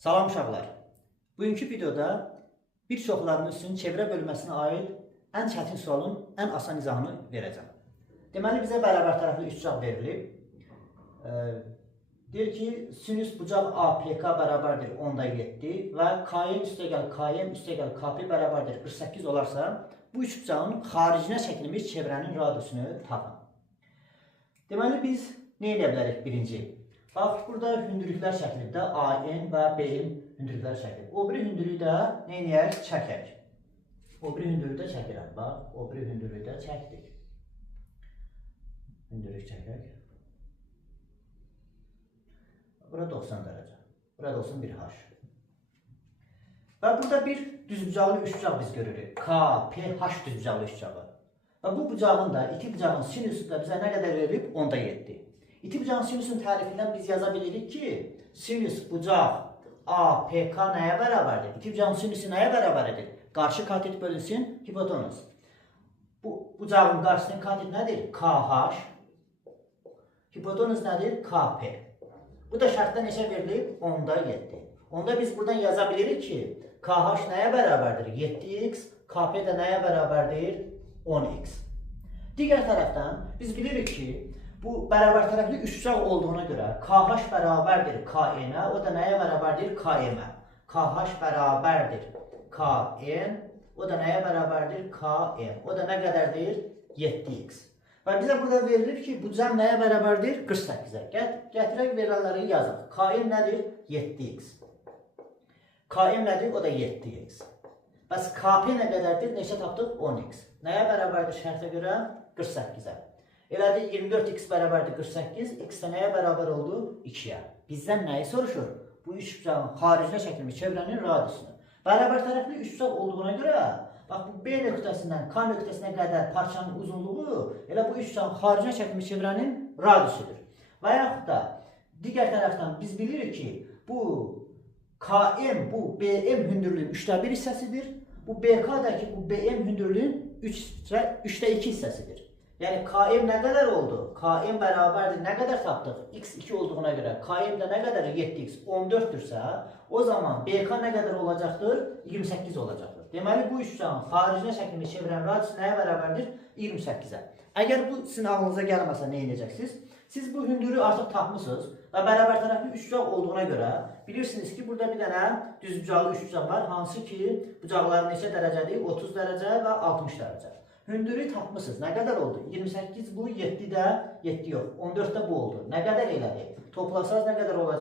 Salam uşaqlar. Bugünkü videoda bir çoxlarınız üçün çevrə bölməsinə aid ən çətin sualın ən asan izahını verəcəm. Deməli, bizə bərabər tərəfli üçbucaq verilib. Deyir ki, sinüs bucaq APK bərabərdir 10/7 və KM üstəgəl KM üstəgəl KP bərabərdir 48 olarsa, bu üçbucağın xaricinə çəkilmiş çevrənin radiusunu tapın. Deməli, biz nə edə bilərik birinci? Bax, burada hündürlüklər çəkilib də, AN və BN hündürlüklər çəkilib. O biri hündürlüyü də nə edək? Çəkək. O biri hündürlüyü də çəkirəm. Bax, o biri hündürlüyü də çəkdik. Hündürlük çəkək. Bura 90 dərəcə. Bura 91H. Və burada bir düzbucaqlı üçbucaq biz görürük. KPH düzbucaqlı üçbucağı. Və bu bucağın da, iti bucağın sinüsü də bizə nə qədər verilib? 10/7. İti bucağın sinüsün tərifindən biz yaza bilirik ki, sinüs bucaq APK nəyə bərabərdir? İti bucağın sinüsü nəyə bərabərdir? Qarşı katet bölünsün hipotenuz. Bu bucağın qarşısının katet nədir? KH. Hipotenuz nədir? KP. Bu da şərtdə neçə verilib? 10/7. Onda biz buradan yaza bilirik ki, KH nəyə bərabərdir? 7x, KP də nəyə bərabərdir? 10x. Digər tərəfdən biz bilirik ki, bu bərabər tərəfli üçbucaq olduğuna görə KH bərabərdir KN-ə, o da nəyə bərabərdir? KM-ə. KH bərabərdir KN, o da nəyə bərabərdir? KM. O da nə qədərdir? 7x. Və bizə burada verilir ki, bu cəm nəyə bərabərdir? 48-ə. Gətirək verilənləri yazaq. KM nədir? 7x. KM nədir? O da 7x. Bəs KP nə qədərdir? Neçə tapdıq? 10x. Nəyə bərabərdir şərtə görə? 48-ə. Elədi 24x bərabərdir 48, x də nəyə bərabər oldu? 2-yə. Bizdən nəyi soruşur? Bu üçbucağın xaricinə çəkilmiş çevrənin radiusunu. Bərabər tərəfli üçbucaq olduğuna görə, bax bu B nöqtəsindən K nöqtəsinə qədər parçanın uzunluğu elə bu üçbucağın xaricinə çəkilmiş çevrənin radiusudur. Və yaxud da digər tərəfdən biz bilirik ki, bu KM, bu BM hündürlüyün 3/1 hissəsidir. Bu BK-dakı bu BM hündürlüyün 3/2 hissəsidir. Yəni KM nə qədər oldu? KM bərabərdir, nə qədər tapdıq? X 2 olduğuna görə KM də nə qədər? 7x 14-dürsə, o zaman BK nə qədər olacaqdır? 28 olacaqdır. Deməli, bu üçbucağın xaricinə çəkilmiş çevrənin radiusu nəyə bərabərdir? 28-ə. Əgər bu sizin ağlınıza gəlməsə nə edəcəksiniz? Siz bu hündürlüyü artıq tapmışsınız və bərabər tərəfli üçbucaq olduğuna görə bilirsiniz ki, burada bir dənə düzbucaqlı üçbucaq var, hansı ki, bucaqları neçə dərəcədir? 30 dərəcə və 60 dərəcə. Hündürlüyü tapmışsınız. Nə qədər oldu? 28 bu, 7 də 7 yox. 14 də bu oldu. Nə qədər elədi? Toplasanız nə qədər olacaq?